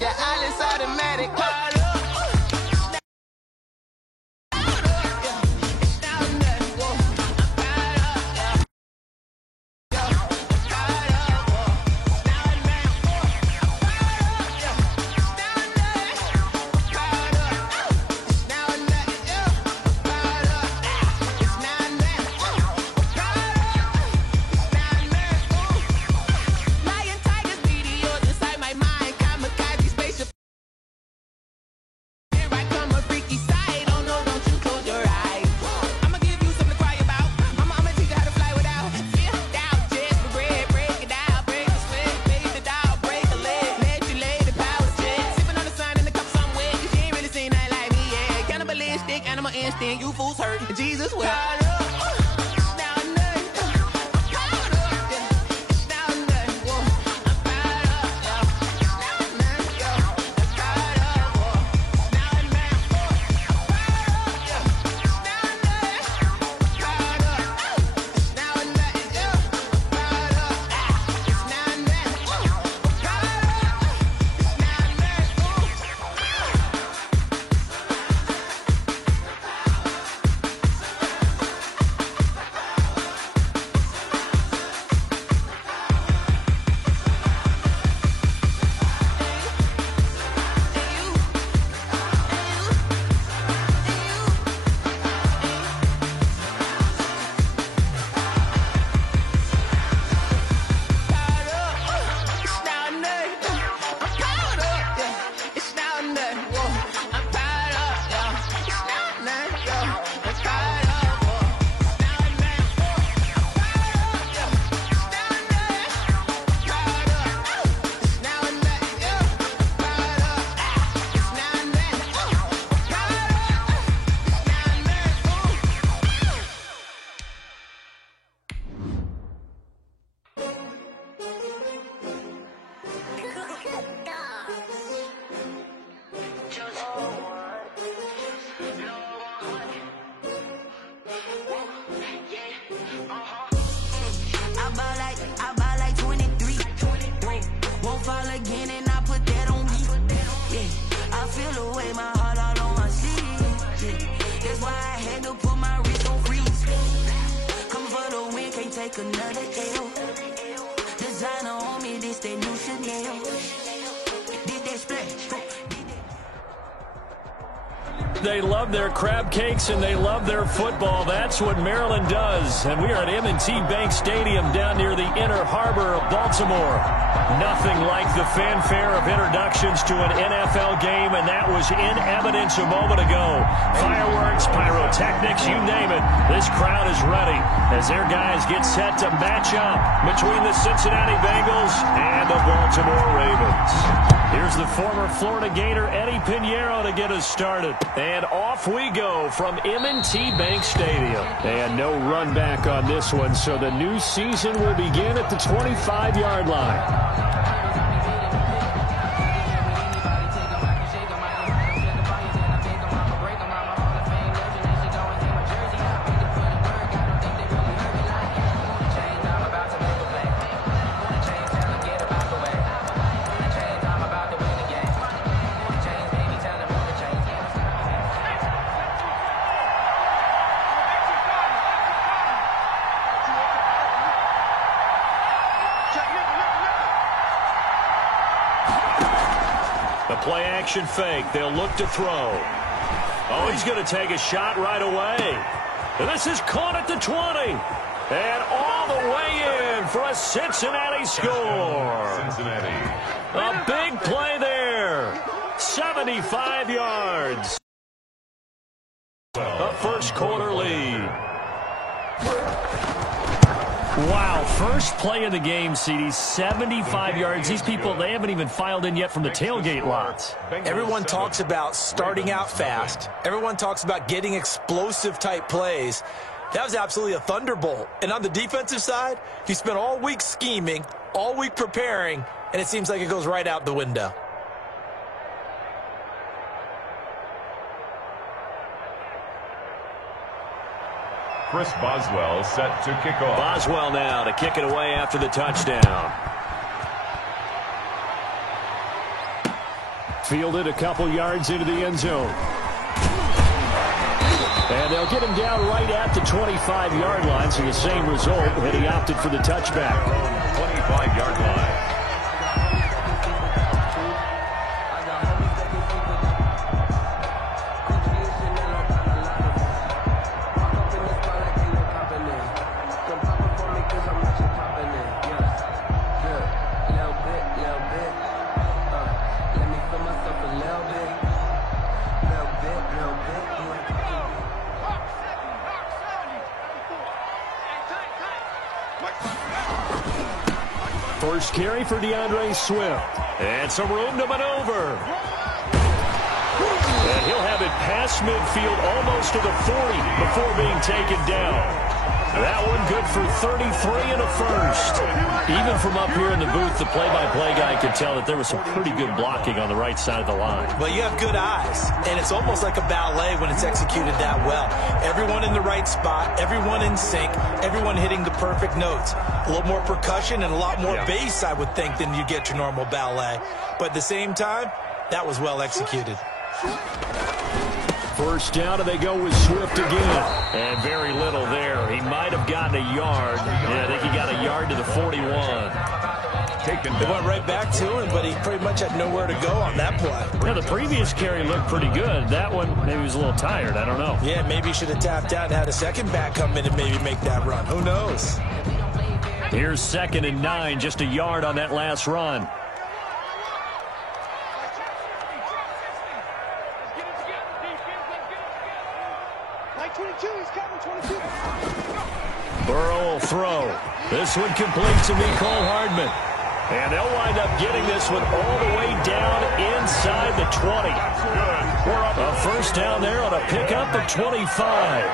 Yeah, Alice automatic. Animal instinct, you fools hurt. Jesus will. Another L. Designer on me, this that new Chanel. Did that splash? They love their crab cakes and they love their football. That's what Maryland does. And we are at M&T Bank Stadium down near the Inner Harbor of Baltimore. Nothing like the fanfare of introductions to an NFL game, and that was in evidence a moment ago. Fireworks, pyrotechnics, you name it. This crowd is ready as their guys get set to match up between the Cincinnati Bengals and the Baltimore Ravens. Here's the former Florida Gator Eddie Pinheiro to get us started. And off we go from M&T Bank Stadium. And no run back on this one, so the new season will begin at the 25-yard line. Play-action fake. They'll look to throw. Oh, he's going to take a shot right away. This is caught at the 20. And all the way in for a Cincinnati score. Cincinnati. A big play there. 75 yards. A first quarter lead. Wow, first play of the game, CD, 75 yards. These people, they haven't even filed in yet from the tailgate lots. Everyone talks about starting out fast. Everyone talks about getting explosive-type plays. That was absolutely a thunderbolt. And on the defensive side, you spent all week scheming, all week preparing, and it seems like it goes right out the window. Chris Boswell set to kick off. Boswell now to kick it away after the touchdown. Fielded a couple yards into the end zone. And they'll get him down right at the 25-yard line, so the same result, and he opted for the touchback. 25-yard line. First carry for DeAndre Swift. And some room to maneuver. And he'll have it past midfield almost to the 40 before being taken down. That one good for 33 and a first. Even from up here in the booth, the play-by-play guy could tell that there was some pretty good blocking on the right side of the line. Well, you have good eyes, and it's almost like a ballet when it's executed that well. Everyone in the right spot, everyone in sync, everyone hitting the perfect notes. A little more percussion and a lot more bass, I would think, than you get your normal ballet. But at the same time, that was well executed. First down, and they go with Swift again. And very little there. He might have gotten a yard. Yeah, I think he got a yard to the 41. They went right back to him, but he pretty much had nowhere to go on that play. Yeah, the previous carry looked pretty good. That one, maybe he was a little tired. I don't know. Yeah, maybe he should have tapped out and had a second back come in and maybe make that run. Who knows? Here's 2nd and 9, just a yard on that last run. Burrow will throw. This one complete to Mecole Hardman. And they'll wind up getting this one all the way down inside the 20. A first down there on a pickup of 25.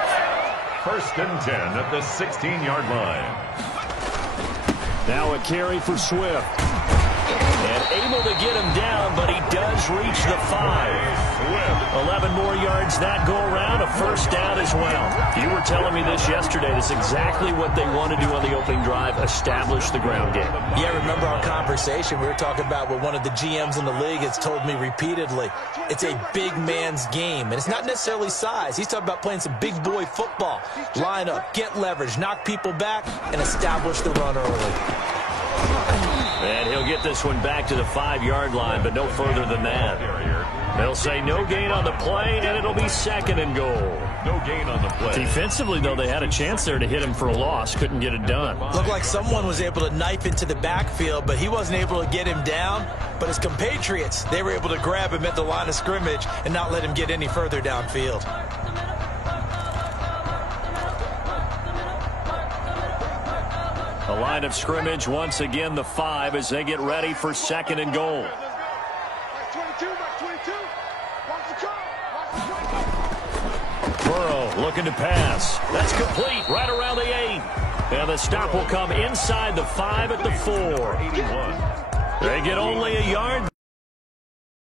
1st and 10 at the 16-yard line. Now a carry for Swift. And able to get him down, but he does reach the 5. 11 more yards that go around, a first down as well. You were telling me this yesterday. That's exactly what they want to do on the opening drive, establish the ground game. Yeah, remember our conversation. We were talking about what one of the GMs in the league has told me repeatedly. It's a big man's game, and it's not necessarily size. He's talking about playing some big boy football. Line up, get leverage, knock people back, and establish the run early. And he'll get this one back to the 5-yard line, but no further than that. They'll say no gain on the play, and it'll be 2nd and goal. No gain on the play. Defensively, though, they had a chance there to hit him for a loss. Couldn't get it done. Looked like someone was able to knife into the backfield, but he wasn't able to get him down. But his compatriots, they were able to grab him at the line of scrimmage and not let him get any further downfield. The line of scrimmage, once again, the 5 as they get ready for 2nd and goal. Burrow looking to pass. That's complete right around the 8. And the stop will come inside the 5 at the 4. They get only a yard.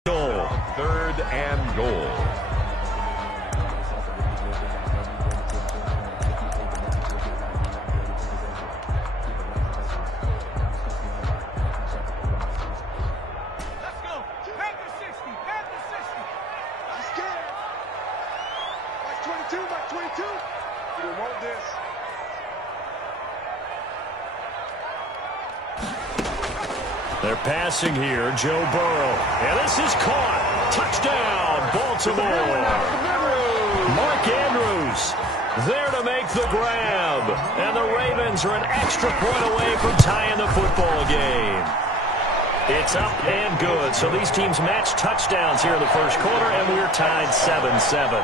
Goal. 3rd and goal. They're passing here, Joe Burrow. And this is caught. Touchdown, Baltimore. Mark Andrews there to make the grab. And the Ravens are an extra point away from tying the football game. It's up and good. So these teams match touchdowns here in the first quarter, and we're tied 7-7.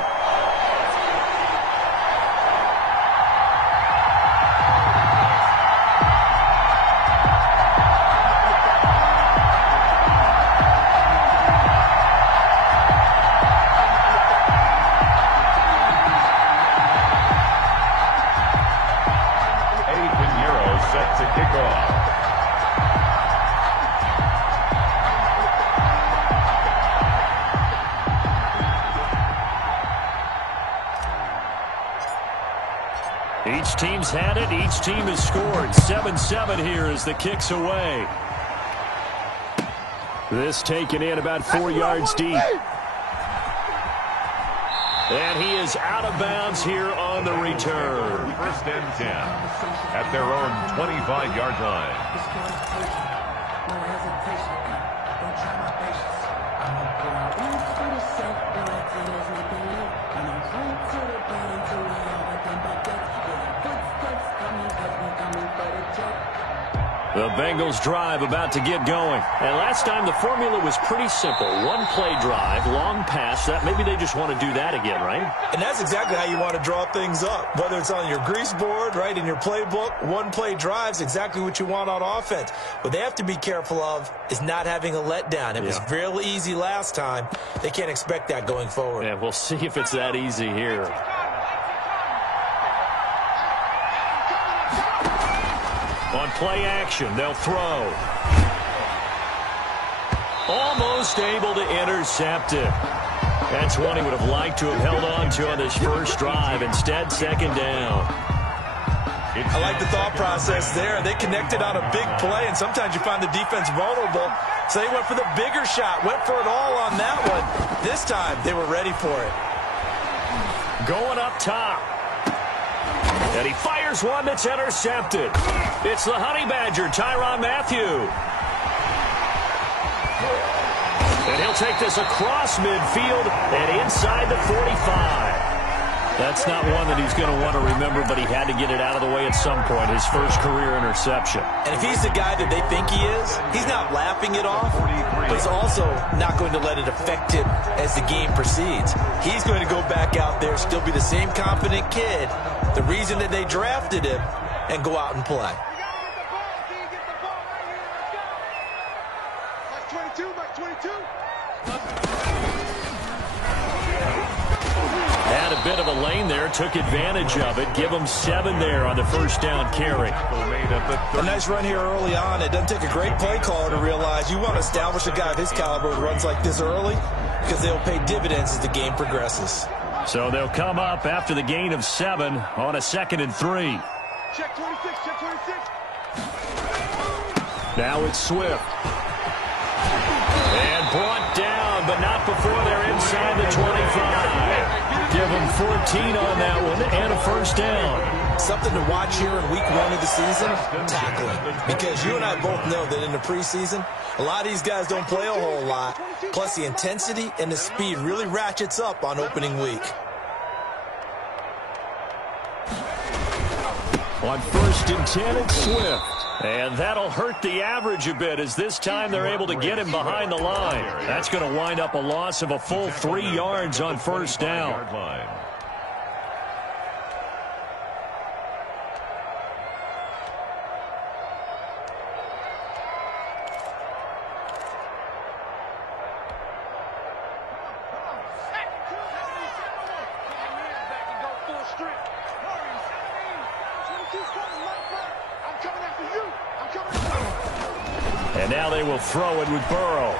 Each team's had it. Each team has scored. 7-7 here as the kick's away. This taken in about 4 yards deep. And he is out of bounds here on the return. First and 10 at their own 25-yard line. The Bengals drive about to get going. And last time the formula was pretty simple. One play drive, long pass. Maybe they just want to do that again, right? And that's exactly how you want to draw things up. Whether it's on your grease board, right, in your playbook, one play drive is exactly what you want on offense. What they have to be careful of is not having a letdown. It was real easy last time. They can't expect that going forward. Yeah, we'll see if it's that easy here. On play action, they'll throw. Almost able to intercept it. That's one he would have liked to have held on to on this first drive. Instead, second down. I like the thought process there. They connected on a big play, and sometimes you find the defense vulnerable. So they went for the bigger shot, went for it all on that one. This time, they were ready for it. Going up top. And he fires one that's intercepted. It's the Honey Badger, Tyrann Mathieu. And he'll take this across midfield and inside the 45. That's not one that he's going to want to remember, but he had to get it out of the way at some point, his first career interception. And if he's the guy that they think he is, he's not laughing it off, but he's also not going to let it affect him as the game proceeds. He's going to go back out there, still be the same confident kid, the reason that they drafted him, and go out and play. Had a bit of a lane there, took advantage of it. Give him 7 there on the first down carry. A nice run here early on. It doesn't take a great play caller to realize you want to establish a guy of his caliber who runs like this early because they'll pay dividends as the game progresses. So they'll come up after the gain of 7 on a 2nd and 3. Check 26, check 26. Now it's Swift. And brought down, but not before they're inside the 25. Give them 14 on that one and a first down. Something to watch here in week 1 of the season, tackling. Because you and I both know that in the preseason, a lot of these guys don't play a whole lot. Plus the intensity and the speed really ratchets up on opening week. On 1st and 10, it's Swift. And that'll hurt the average a bit as this time they're able to get him behind the line. That's going to wind up a loss of a full 3 yards on first down. And now they will throw it with Burrow.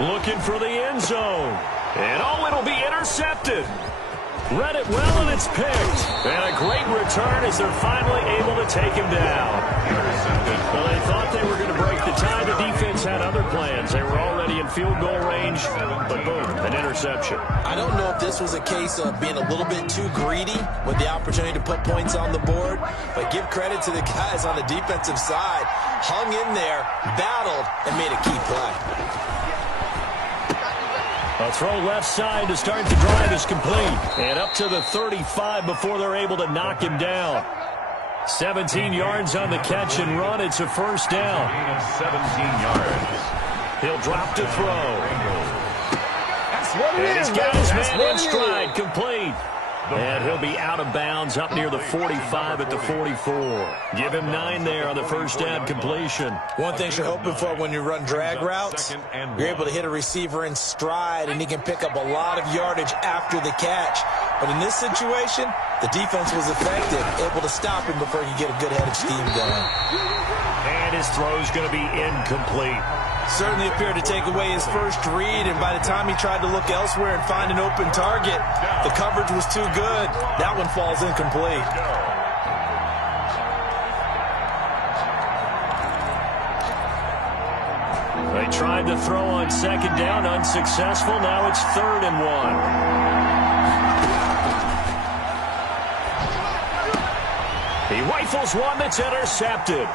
Looking for the end zone. And it'll be intercepted. Read it well, and it's picked. And a great return as they're finally able to take him down. Well, they thought they were going to break the tie. The defense had other plans. They were already in field goal range, but boom, an interception. I don't know if this was a case of being a little bit too greedy with the opportunity to put points on the board, but give credit to the guys on the defensive side. Hung in there, battled, and made a key play. A throw left side to start the drive is complete. And up to the 35 before they're able to knock him down. 17 yards on the catch and run. It's a first down. 17 yards. He'll drop to throw. And he's got his man in stride, complete. And he'll be out of bounds up near the 45 at the 44. Give him 9 there on the first down completion. One thing you're hoping for when you run drag routes, you're able to hit a receiver in stride, and he can pick up a lot of yardage after the catch. But in this situation, the defense was effective, able to stop him before he could get a good head of steam going. And his throw's going to be incomplete. Certainly appeared to take away his first read, and by the time he tried to look elsewhere and find an open target, the coverage was too good. That one falls incomplete. They tried to throw on second down, unsuccessful. Now it's 3rd and 1. He rifles one that's intercepted.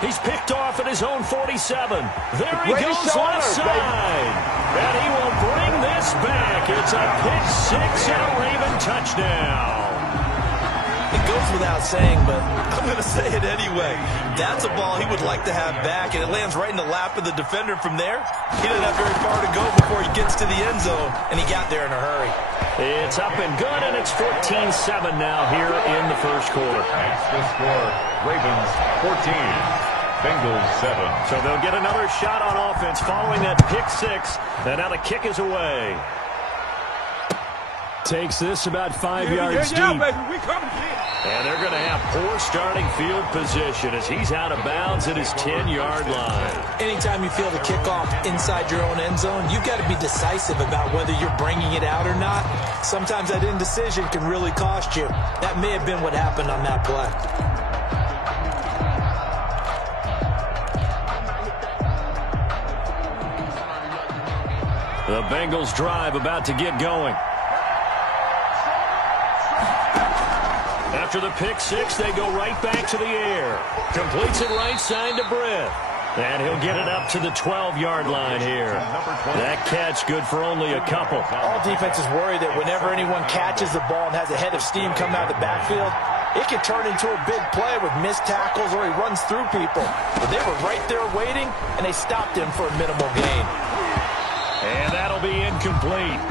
He's picked off at his own 47. There he goes left side. And he will bring this back. It's a pick six and a Raven touchdown. It goes without saying, but I'm going to say it anyway. That's a ball he would like to have back, and it lands right in the lap of the defender from there. He doesn't have very far to go before he gets to the end zone, and he got there in a hurry. It's up and good, and it's 14-7 now here in the first quarter. That's the score. Ravens 14, Bengals 7. So they'll get another shot on offense following that pick six, and now the kick is away. Takes this about 5 yards deep. Baby, we coming in. And they're going to have poor starting field position as he's out of bounds at his 10-yard line. Anytime you feel the kickoff inside your own end zone, you've got to be decisive about whether you're bringing it out or not. Sometimes that indecision can really cost you. That may have been what happened on that play. The Bengals drive about to get going. After the pick six, they go right back to the air. Completes it right side to Britt. And he'll get it up to the 12-yard line here. That catch good for only a couple. All defenses worry that whenever anyone catches the ball and has a head of steam coming out of the backfield, it can turn into a big play with missed tackles or he runs through people. But they were right there waiting, and they stopped him for a minimal gain. And that'll be incomplete.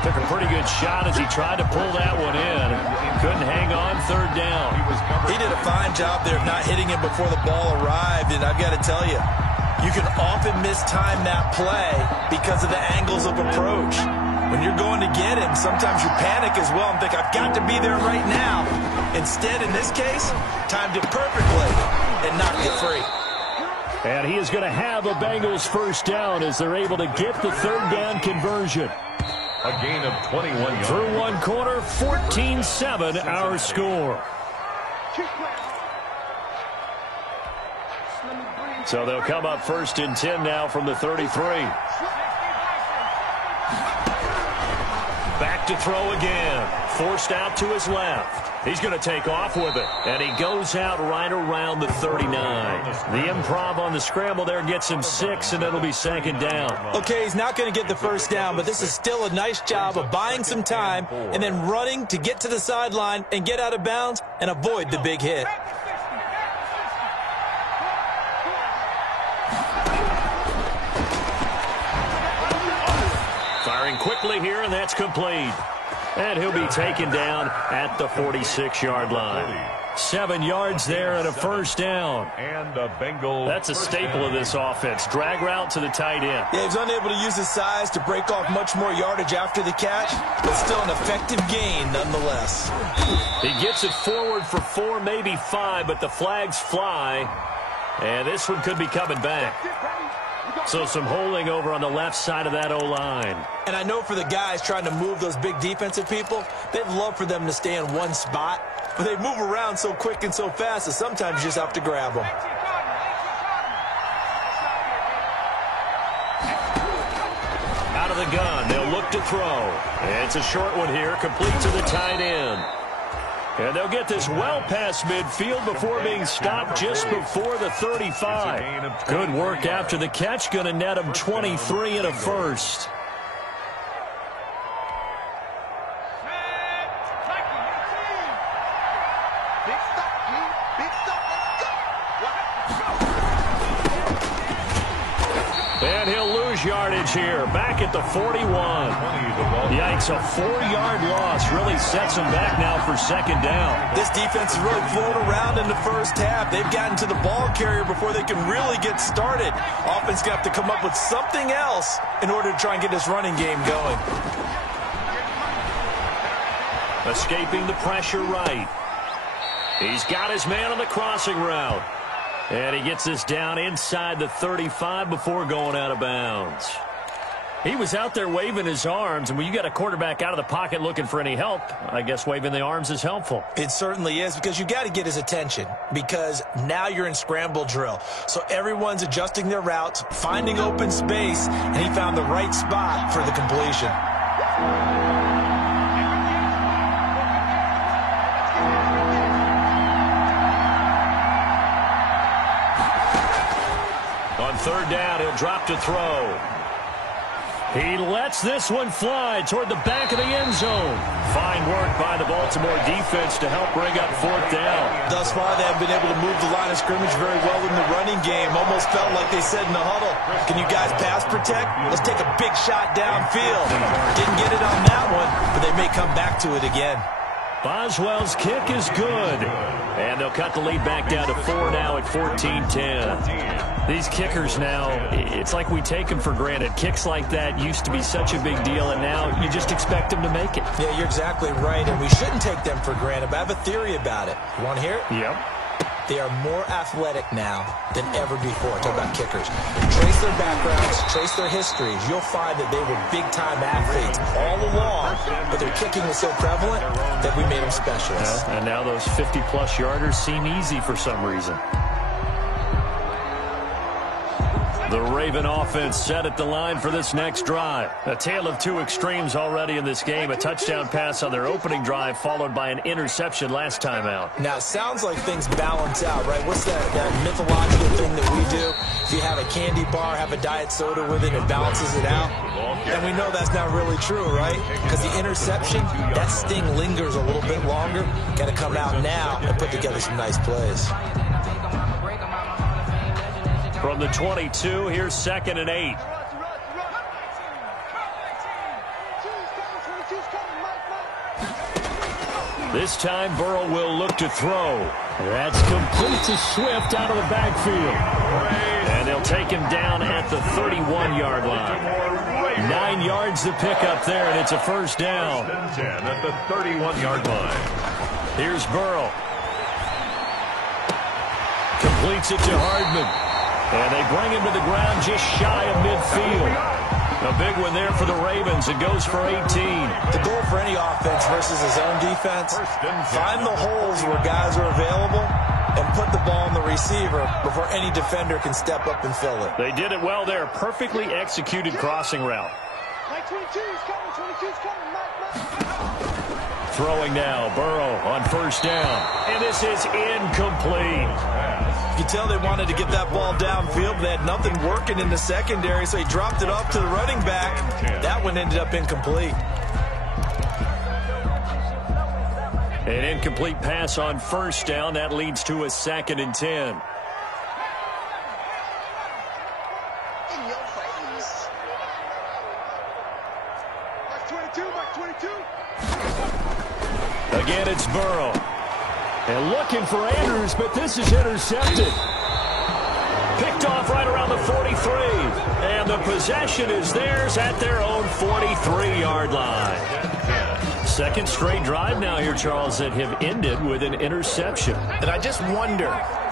Took a pretty good shot as he tried to pull that one in. Couldn't hang on 3rd down. He did a fine job there of not hitting him before the ball arrived, and I've got to tell you, you can often mistime that play because of the angles of approach. When you're going to get him, sometimes you panic as well and think, I've got to be there right now. Instead, in this case, timed it perfectly and knocked it free. And he is going to have a Bengals first down as they're able to get the 3rd down conversion. A gain of 21 yards. Through one quarter, 14-7 our score. So they'll come up 1st and 10 now from the 33. Back to throw again. Forced out to his left. He's going to take off with it. And he goes out right around the 39. The improv on the scramble there gets him 6, and it'll be 2nd down. Okay, he's not going to get the first down, but this is still a nice job of buying some time and then running to get to the sideline and get out of bounds and avoid the big hit. Firing quickly here, and that's complete. And he'll be taken down at the 46-yard line. 7 yards there and a first down. And the Bengals. That's a staple of this offense. Drag route to the tight end. Yeah, he's unable to use his size to break off much more yardage after the catch, but still an effective gain nonetheless. He gets it forward for 4, maybe 5, but the flags fly. And this one could be coming back. So some holding over on the left side of that O-line. And I know for the guys trying to move those big defensive people, they'd love for them to stay in one spot, but they move around so quick and so fast that sometimes you just have to grab them. Out of the gun, they'll look to throw. It's a short one here, complete to the tight end. And they'll get this well past midfield before being stopped just before the 35. Good work after the catch. Going to net them 23 and a first. And he'll lose yardage here. Back at the 41. Yikes, a 4-yard loss really sets him back now for 2nd down. This defense is really flown around in the first half. They've gotten to the ball carrier before they can really get started. Offense going to have to come up with something else in order to try and get this running game going. Escaping the pressure right. He's got his man on the crossing route. And he gets this down inside the 35 before going out of bounds. He was out there waving his arms, and when you got a quarterback out of the pocket looking for any help, I guess waving the arms is helpful. It certainly is, because you got to get his attention, because now you're in scramble drill. So everyone's adjusting their routes, finding open space, and he found the right spot for the completion. On third down, he'll drop to throw. He lets this one fly toward the back of the end zone. Fine work by the Baltimore defense to help bring up fourth down. Thus far, they have been able to move the line of scrimmage very well in the running game. Almost felt like they said in the huddle, can you guys pass protect? Let's take a big shot downfield. Didn't get it on that one, but they may come back to it again. Boswell's kick is good. And they'll cut the lead back down to 4 now at 14-10. These kickers now, it's like we take them for granted. Kicks like that used to be such a big deal, and now you just expect them to make it. Yeah, you're exactly right, and we shouldn't take them for granted, but I have a theory about it. You want to hear it? Yep. They are more athletic now than ever before. Talk about kickers. Trace their backgrounds, trace their histories. You'll find that they were big-time athletes all along, but their kicking was so prevalent that we made them specialists. Yeah, and now those 50-plus yarders seem easy for some reason. The Raven offense set at the line for this next drive. A tale of two extremes already in this game. A touchdown pass on their opening drive, followed by an interception last time out. Now, it sounds like things balance out, right? What's that mythological thing that we do? If you have a candy bar, have a diet soda with it, it balances it out. And we know that's not really true, right? Because the interception, that sting lingers a little bit longer. Got to come out now and put together some nice plays. From the 22, here's 2nd and 8. This time, Burrow will look to throw. That's complete to Swift out of the backfield. And they'll take him down at the 31-yard line. 9 yards to pick up there, and it's a first down. 10 at the 31-yard line. Here's Burrow. Completes it to Hardman. And they bring him to the ground just shy of midfield. A big one there for the Ravens. It goes for 18. The goal for any offense versus his own defense, find the holes where guys are available and put the ball in the receiver before any defender can step up and fill it. They did it well there. Perfectly executed crossing route. Throwing now, Burrow on first down. And this is incomplete. You can tell they wanted to get that ball downfield, but they had nothing working in the secondary, so he dropped it off to the running back. That one ended up incomplete. An incomplete pass on first down. That leads to a 2nd and 10. Again, it's Burrow. And looking for Andrews, but this is intercepted. Picked off right around the 43. And the possession is theirs at their own 43-yard line. Second straight drive now here, Charles, that have ended with an interception. And I just wonder,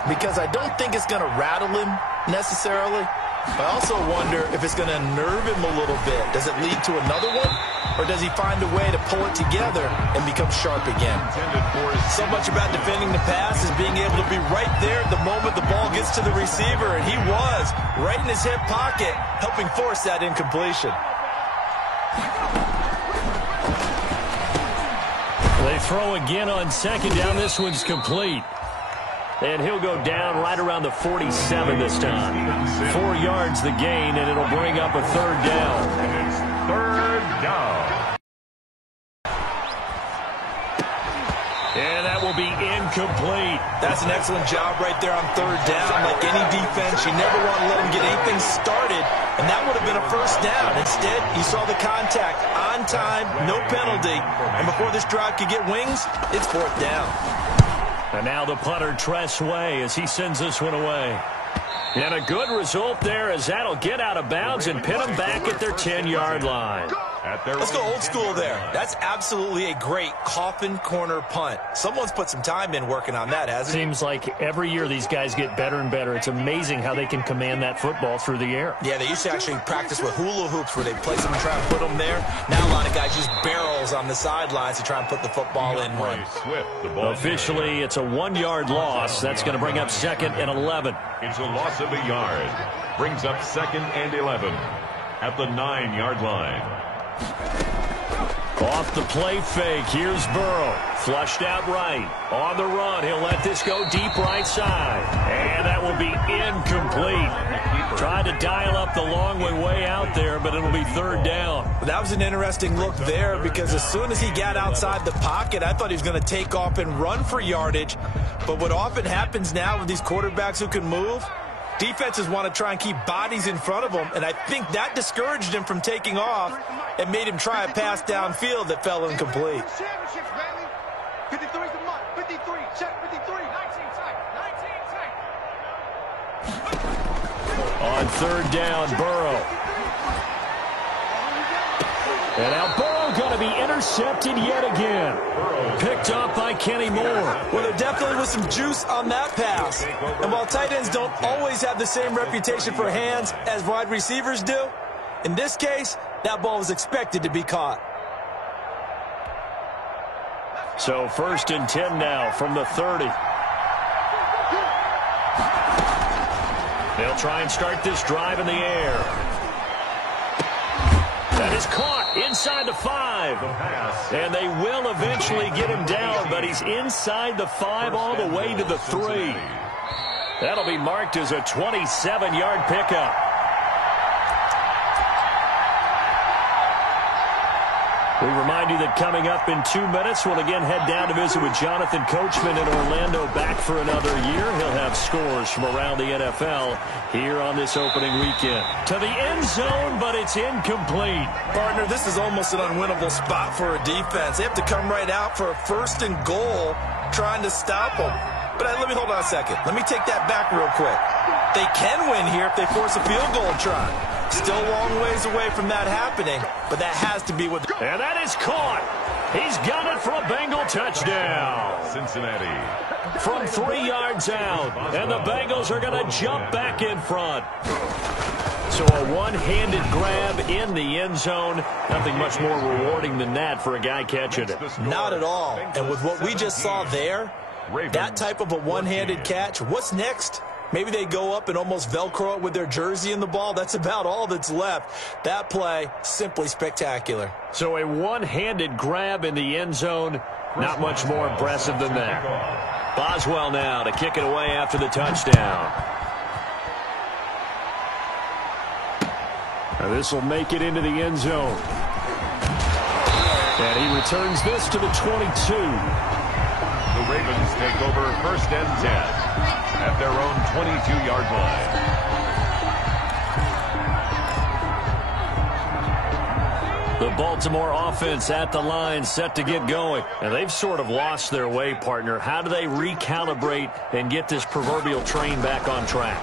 because I don't think it's going to rattle him necessarily. I also wonder if it's going to nerve him a little bit. Does it lead to another one? Or does he find a way to pull it together and become sharp again? So much about defending the pass is being able to be right there at the moment the ball gets to the receiver. And he was right in his hip pocket, helping force that incompletion. They throw again on second down. This one's complete. And he'll go down right around the 47 this time. 4 yards the gain, and it'll bring up a third down. Third down. And that will be incomplete. That's an excellent job right there on third down. Like any defense, you never want to let him get anything started, and that would have been a first down. Instead, you saw the contact on time, no penalty, and before this drive could get wings, it's fourth down. And now the punter, Tress Way, as he sends this one away. And a good result there, as that'll get out of bounds and pin them back at their 10-yard line. Let's go old school there. That's absolutely a great coffin corner punt. Someone's put some time in working on that, hasn't it? Seems like every year these guys get better and better. It's amazing how they can command that football through the air. Yeah, they used to actually practice with hula hoops where they place them and try and put them there. Now a lot of guys use barrels on the sidelines to try and put the football in one. Officially, it's a 1-yard loss. That's going to bring up 2nd and 11. It's a loss of a yard. Brings up 2nd and 11 at the 9-yard line. Off the play fake, here's Burrow. Flushed out right. On the run, he'll let this go deep right side. And that will be incomplete. Tried to dial up the long way out there, but it'll be 3rd down. That was an interesting look there because as soon as he got outside the pocket, I thought he was going to take off and run for yardage. But what often happens now with these quarterbacks who can move, defenses want to try and keep bodies in front of them, and I think that discouraged him from taking off and made him try a pass downfield that fell incomplete. 53's the mark. 53. Check 53. 19 tight. 19 tight. On 3rd down, Burrow. And now Burrow going to be intercepted yet again. Picked up by Kenny Moore. Well, there definitely was some juice on that pass. And while tight ends don't always have the same reputation for hands as wide receivers do, in this case, that ball was expected to be caught. So 1st and 10 now from the 30. They'll try and start this drive in the air. That is caught inside the 5. And they will eventually get him down, but he's inside the 5 all the way to the 3. That'll be marked as a 27-yard pickup. We remind you that coming up in 2 minutes, we'll again head down to visit with Jonathan Coachman in Orlando, back for another year. He'll have scores from around the NFL here on this opening weekend. To the end zone, but it's incomplete. Partner, this is almost an unwinnable spot for a defense. They have to come right out for a 1st and goal trying to stop them. But let me hold on a second. Let me take that back real quick. They can win here if they force a field goal try. Still a long ways away from that happening, but that has to be what... And that is caught. He's got it for a Bengal touchdown. Cincinnati. From 3 yards out, and the Bengals are going to jump back in front. So a one-handed grab in the end zone. Nothing much more rewarding than that for a guy catching it. Not at all. And with what we just saw there, that type of a one-handed catch, what's next? Maybe they go up and almost Velcro it with their jersey in the ball. That's about all that's left. That play, simply spectacular. So a one-handed grab in the end zone, not much more impressive than that. Boswell now to kick it away after the touchdown. Now this will make it into the end zone. And he returns this to the 22. The Ravens take over 1st and 10 at their own 22-yard line. The Baltimore offense at the line, set to get going. And they've sort of lost their way, partner. How do they recalibrate and get this proverbial train back on track?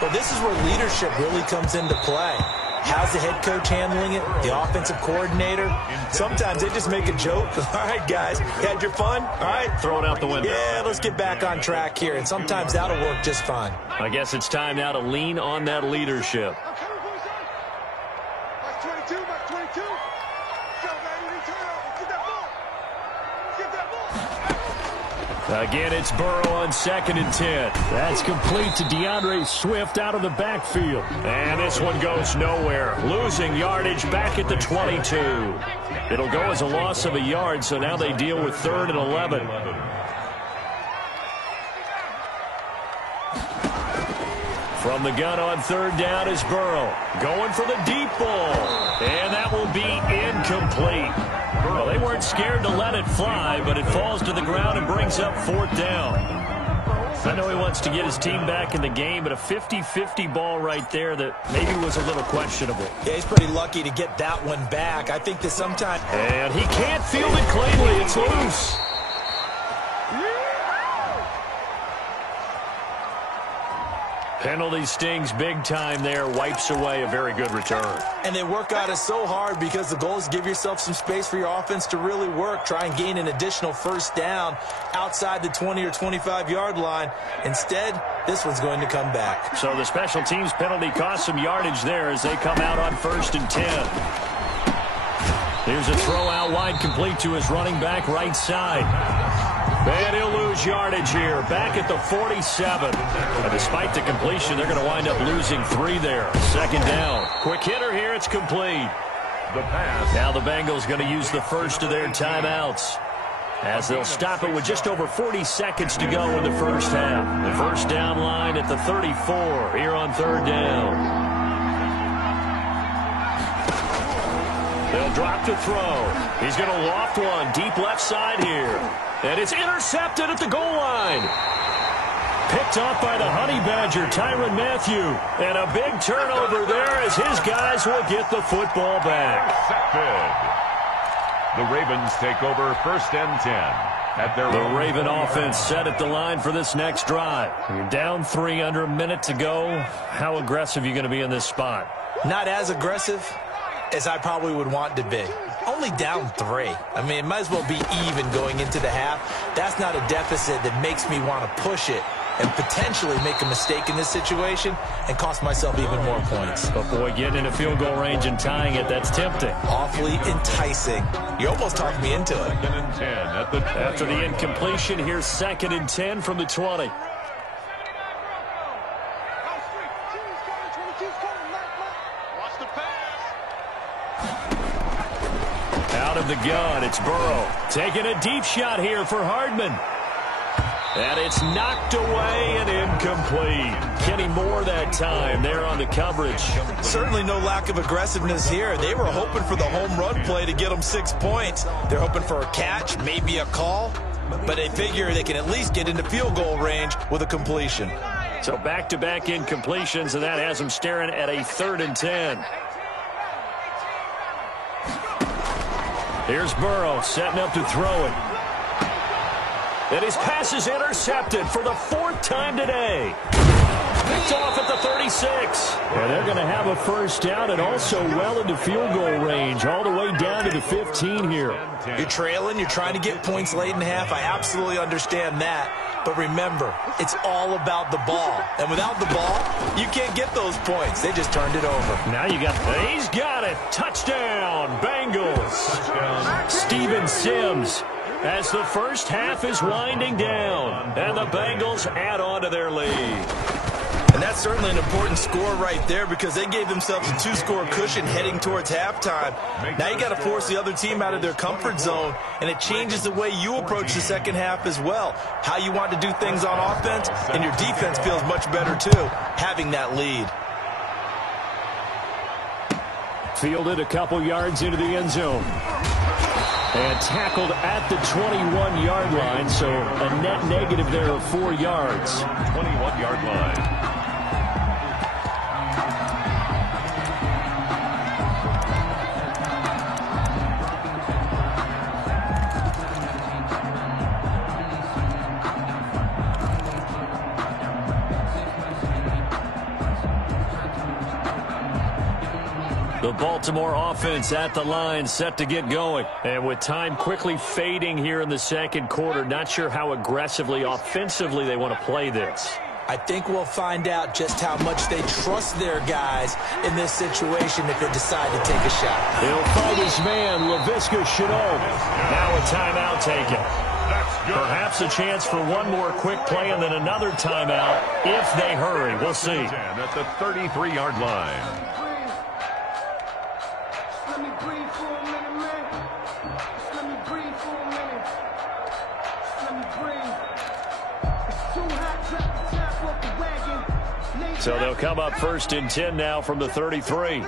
Well, this is where leadership really comes into play. How's the head coach handling it? The offensive coordinator? Sometimes they just make a joke. All right, guys, you had your fun? All right. Throw it out the window. Yeah, let's get back on track here. And sometimes that'll work just fine. I guess it's time now to lean on that leadership. That's 22. That's 22. Go, baby. Turn over. Get that ball. Get that ball. Again, it's Burrow on 2nd and 10. That's complete to DeAndre Swift out of the backfield. And this one goes nowhere. Losing yardage back at the 22. It'll go as a loss of a yard, so now they deal with 3rd and 11. From the gun on 3rd down is Burrow. Going for the deep ball. And that will be incomplete. Well, they weren't scared to let it fly, but it falls to the ground and brings up 4th down. I know he wants to get his team back in the game, but a 50-50 ball right there that maybe was a little questionable. Yeah, he's pretty lucky to get that one back. I think that sometimes... And he can't field it cleanly. It's loose. Penalty stings big time there, wipes away a very good return. And they work out it so hard because the goal is give yourself some space for your offense to really work. Try and gain an additional first down outside the 20 or 25-yard line. Instead, this one's going to come back. So the special teams penalty cost some yardage there as they come out on 1st and 10. Here's a throw out wide, complete to his running back right side. And he'll lose yardage here, back at the 47. And despite the completion, they're going to wind up losing 3 there. 2nd down. Quick hitter here, it's complete. The pass. Now the Bengals going to use the first of their timeouts, as they'll stop it with just over 40 seconds to go in the first half. The first down line at the 34 here on 3rd down. They'll drop to throw. He's going to loft one deep left side here. And it's intercepted at the goal line. Picked off by the Honey Badger, Tyrann Mathieu. And a big turnover there as his guys will get the football back. The Ravens take over 1st and 10. At their The Raven offense set at the line for this next drive. You're down 3 under a minute to go. How aggressive are you going to be in this spot? Not as aggressive as I probably would want to be. Only down 3. I mean, it might as well be even going into the half. That's not a deficit that makes me want to push it and potentially make a mistake in this situation and cost myself even more points. But boy, getting in a field goal range and tying it, that's tempting. Awfully enticing. You almost talked me into it. 2nd and 10 at the 20. After the incompletion, here's 2nd and 10 from the 20. Out of the gun, it's Burrow. Taking a deep shot here for Hardman. And it's knocked away and incomplete. Kenny Moore that time there on the coverage. Certainly no lack of aggressiveness here. They were hoping for the home run play to get them 6 points. They're hoping for a catch, maybe a call, but they figure they can at least get into field goal range with a completion. So back-to-back incompletions, and that has them staring at a 3rd and 10. Here's Burrow setting up to throw it. And his pass is intercepted for the 4th time today. Picked off at the 36. And they're going to have a first down and also well into field goal range, all the way down to the 15 here. You're trailing. You're trying to get points late in the half. I absolutely understand that. But remember, it's all about the ball. And without the ball, you can't get those points. They just turned it over. Now you got, he's got it. Touchdown, Bengals. Touchdown. Steven Sims, as the first half is winding down. And the Bengals add on to their lead. And that's certainly an important score right there because they gave themselves a 2-score cushion heading towards halftime. Now you got to force the other team out of their comfort zone, and it changes the way you approach the second half as well. How you want to do things on offense, and your defense feels much better too, having that lead. Fielded a couple yards into the end zone. And tackled at the 21-yard line, so a net negative there of 4 yards. 21-yard line. The Baltimore offense at the line, set to get going. And with time quickly fading here in the second quarter, not sure how aggressively, offensively they want to play this. I think we'll find out just how much they trust their guys in this situation if they decide to take a shot. He'll fight his man, Laviska Shenault. Now a timeout taken. Perhaps a chance for one more quick play and then another timeout if they hurry. We'll see. At the 33-yard line. So they'll come up 1st and 10 now from the 33.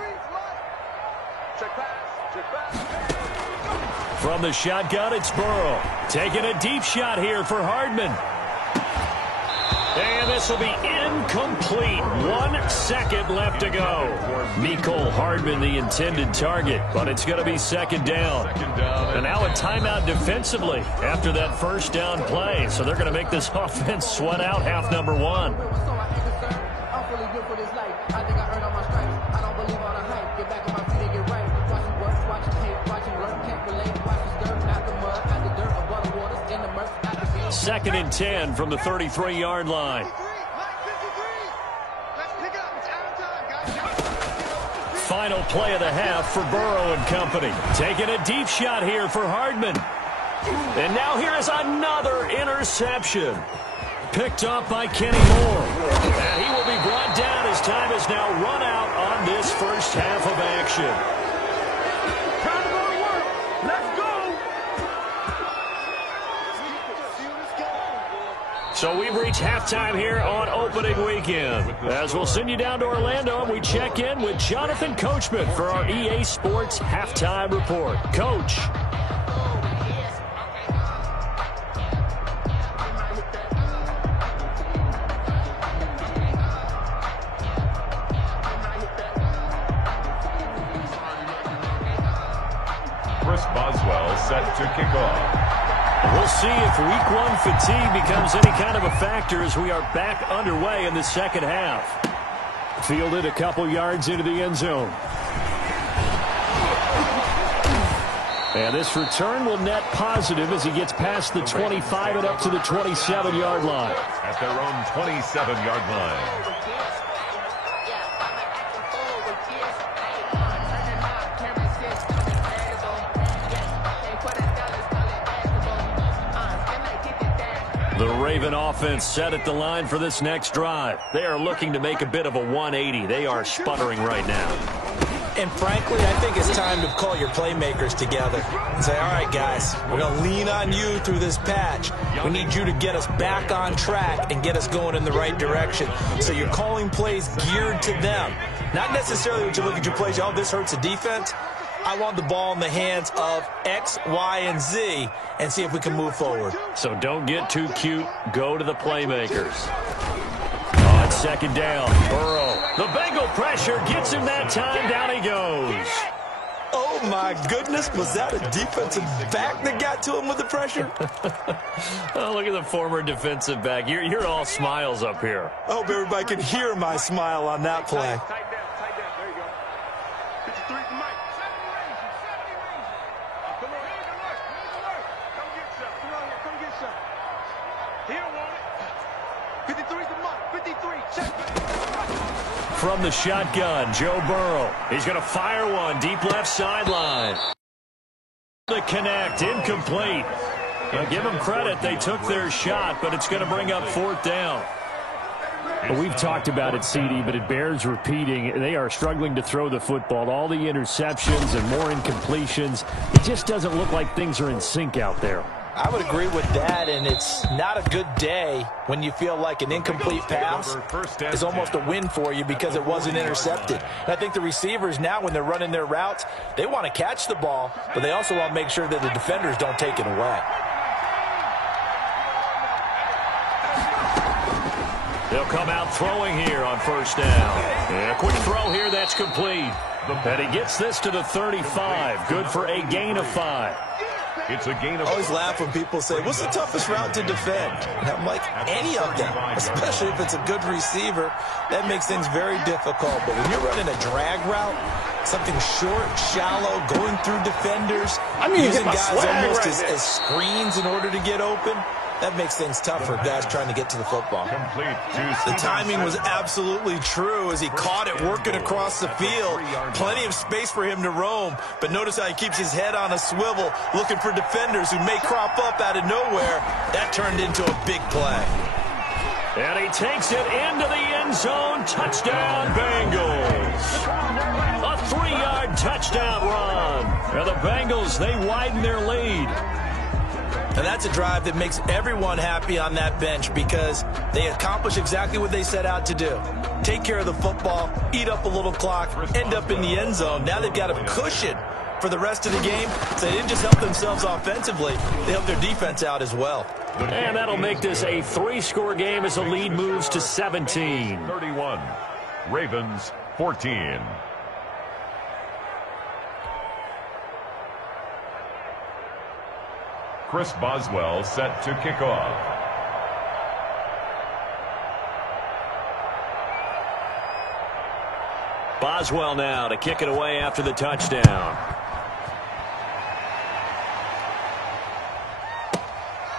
From the shotgun, it's Burrow. Taking a deep shot here for Hardman. And this will be incomplete. 1 second left to go. Mecole Hardman, the intended target, but it's going to be 2nd down. And now a timeout defensively after that first down play. So they're going to make this offense sweat out half number 1. 2nd and 10 from the 33-yard line. Final play of the half for Burrow and company. Taking a deep shot here for Hardman. And now here is another interception. Picked up by Kenny Moore. And he will be brought down as time is now run out on this first half of action. Time to go to work. Let's go. So we've reached halftime here on opening weekend. As we'll send you down to Orlando, and we check in with Jonathan Coachman for our EA Sports Halftime Report. Coach. Chris Boswell set to kick off. We'll see if week one fatigue becomes any kind of a factor as we are back underway in the second half. Fielded a couple yards into the end zone. And this return will net positive as he gets past the 25 and up to the 27-yard line. At their own 27-yard line. The Raven offense set at the line for this next drive. They are looking to make a bit of a 180. They are sputtering right now. And frankly, I think it's time to call your playmakers together and say, all right, guys, we're going to lean on you through this patch. We need you to get us back on track and get us going in the right direction. So you're calling plays geared to them. Not necessarily when you look at your plays, oh, this hurts the defense. I want the ball in the hands of X, Y, and Z and see if we can move forward. So don't get too cute. Go to the playmakers. On second down, Burrow. The Bengal pressure gets him that time. Down he goes. Oh, my goodness. Was that a defensive back that got to him with the pressure? Oh, look at the former defensive back. You're all smiles up here. I hope everybody can hear my smile on that play. Tight down. There you go. 53 to Mike. Come on, here, come get some. Come on here, come get some. He don't want it. 53 to Mike. 53, check. From the shotgun, Joe Burrow. He's going to fire one deep left sideline. The connect, incomplete. Now give them credit. They took their shot, but it's going to bring up fourth down. We've talked about it, CD, but it bears repeating. They are struggling to throw the football. All the interceptions and more incompletions. It just doesn't look like things are in sync out there. I would agree with that, and it's not a good day when you feel like an incomplete pass is almost a win for you because it wasn't intercepted. And I think the receivers now, when they're running their routes, they want to catch the ball, but they also want to make sure that the defenders don't take it away. They'll come out throwing here on first down. And a quick throw here, that's complete. And he gets this to the 35. Good for a gain of 5. It's a gain of... I always laugh when people say, what's the toughest route to defend? And I'm like, any of them, especially if it's a good receiver. That makes things very difficult. But when you're running a drag route, something short, shallow, going through defenders, using guys almost as screens in order to get open, that makes things tough for guys trying to get to the football. Complete. The timing was absolutely true as he caught it working across the field. Plenty of space for him to roam, but notice how he keeps his head on a swivel, looking for defenders who may crop up out of nowhere. That turned into a big play. And he takes it into the end zone. Touchdown, Bengals. A 3-yard touchdown run. Now the Bengals, they widen their lead. And that's a drive that makes everyone happy on that bench because they accomplish exactly what they set out to do. Take care of the football, eat up a little clock, end up in the end zone. Now they've got a cushion for the rest of the game. So they didn't just help themselves offensively, they helped their defense out as well. And that'll make this a 3-score game as the lead moves to 17. 31. Ravens 14. Chris Boswell set to kick off. Boswell now to kick it away after the touchdown.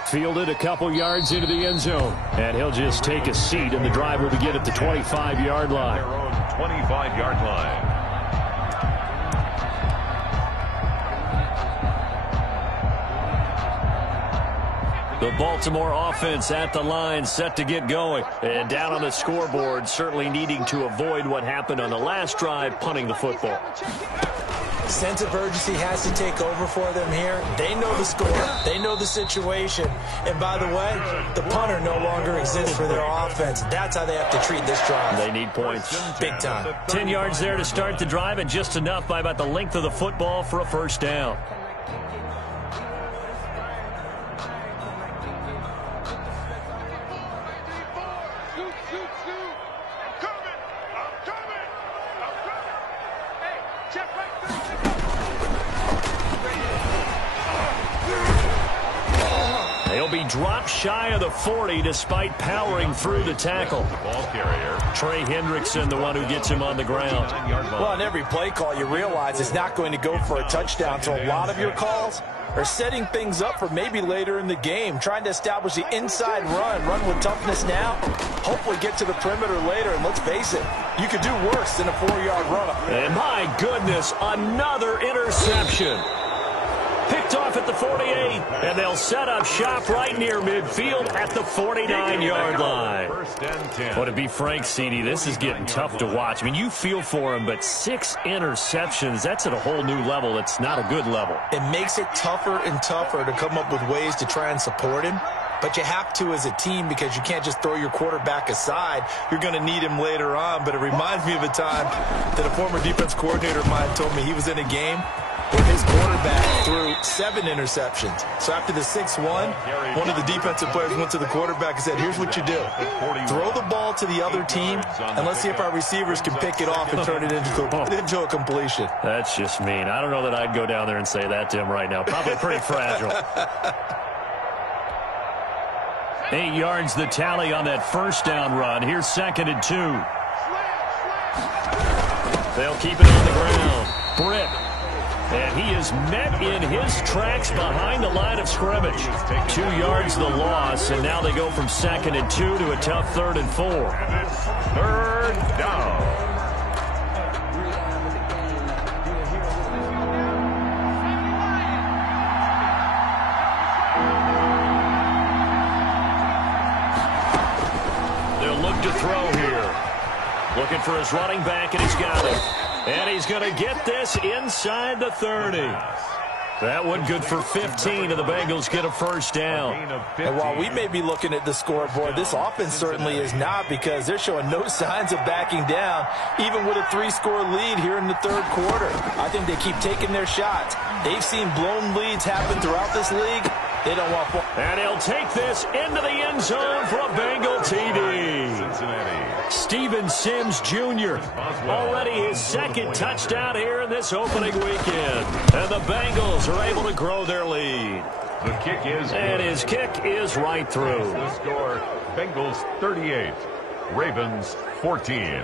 Fielded a couple yards into the end zone. And he'll just take a seat, and the drive will begin at the 25-yard line. Their own 25-yard line. The Baltimore offense at the line, set to get going. And down on the scoreboard, certainly needing to avoid what happened on the last drive, punting the football. Sense of urgency has to take over for them here. They know the score. They know the situation. And by the way, the punter no longer exists for their offense. That's how they have to treat this drive. They need points. Big time. 10 yards there to start the drive, and just enough by about the length of the football for a first down. They'll be dropped shy of the 40 despite powering through the tackle. Ball carrier. Trey Hendrickson, the one who gets him on the ground. Well, on every play call, you realize it's not going to go for a touchdown, so a lot of your calls are setting things up for maybe later in the game, trying to establish the inside run with toughness now, hopefully get to the perimeter later, and let's face it, you could do worse than a 4-yard run-up. And my goodness, another interception. Picked off at the 48, and they'll set up shop right near midfield at the 49-yard line. First and 10. Well, to be frank, CD, this is getting tough to watch. I mean, you feel for him, but 6 interceptions, that's at a whole new level. It's not a good level. It makes it tougher and tougher to come up with ways to try and support him. But you have to as a team because you can't just throw your quarterback aside. You're going to need him later on. But it reminds me of a time that a former defense coordinator of mine told me he was in a game where his quarterback threw 7 interceptions. So after the 6-1, one of the defensive players went to the quarterback and said, here's what you do. Throw the ball to the other team, and let's see if our receivers can pick it off and turn it into a completion. That's just mean. I don't know that I'd go down there and say that to him right now. Probably pretty fragile. 8 yards the tally on that first down run. Here's 2nd and 2. They'll keep it on the ground. Britt. And he is met in his tracks behind the line of scrimmage. 2 yards the loss, and now they go from 2nd and 2 to a tough 3rd and 4. And it's 3rd down. They'll look to throw here. Looking for his running back, and he's got it. And he's going to get this inside the 30. That one good for 15, and the Bengals get a first down. And while we may be looking at the scoreboard, this offense certainly is not, because they're showing no signs of backing down, even with a 3-score lead here in the 3rd quarter. I think they keep taking their shots. They've seen blown leads happen throughout this league. They don't want... And he'll take this into the end zone for a Bengal TD. Cincinnati. Steven Sims Jr. already his 2nd touchdown here in this opening weekend. And the Bengals are able to grow their lead. The kick is And good. his kick is right through. The score, Bengals 38, Ravens 14.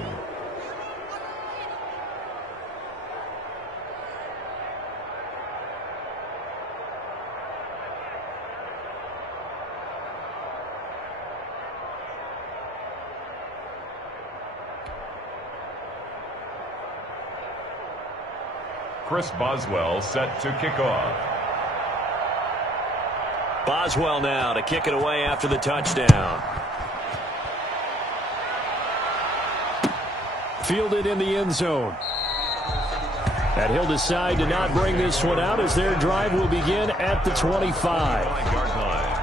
Chris Boswell set to kick off. Boswell now to kick it away after the touchdown. Fielded in the end zone. And he'll decide to not bring this one out as their drive will begin at the 25. 5-yard line.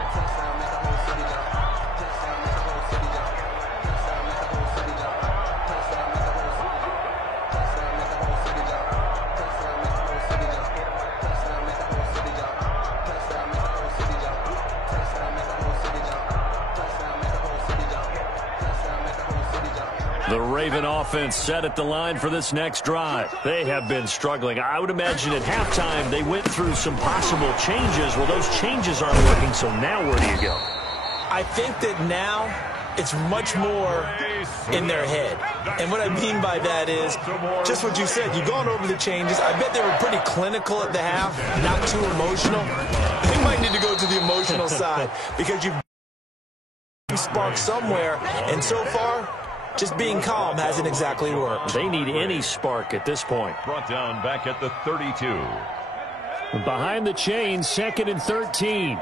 The Raven offense set at the line for this next drive. They have been struggling. I would imagine at halftime they went through some possible changes. Well, those changes aren't working, so now where do you go? I think that now it's much more in their head. And what I mean by that is just what you said. You've gone over the changes. I bet they were pretty clinical at the half, not too emotional. They might need to go to the emotional emotional side because you've sparked somewhere, and so far, just being calm hasn't exactly worked. They need any spark at this point. Brought down back at the 32. Behind the chain, 2nd and 13.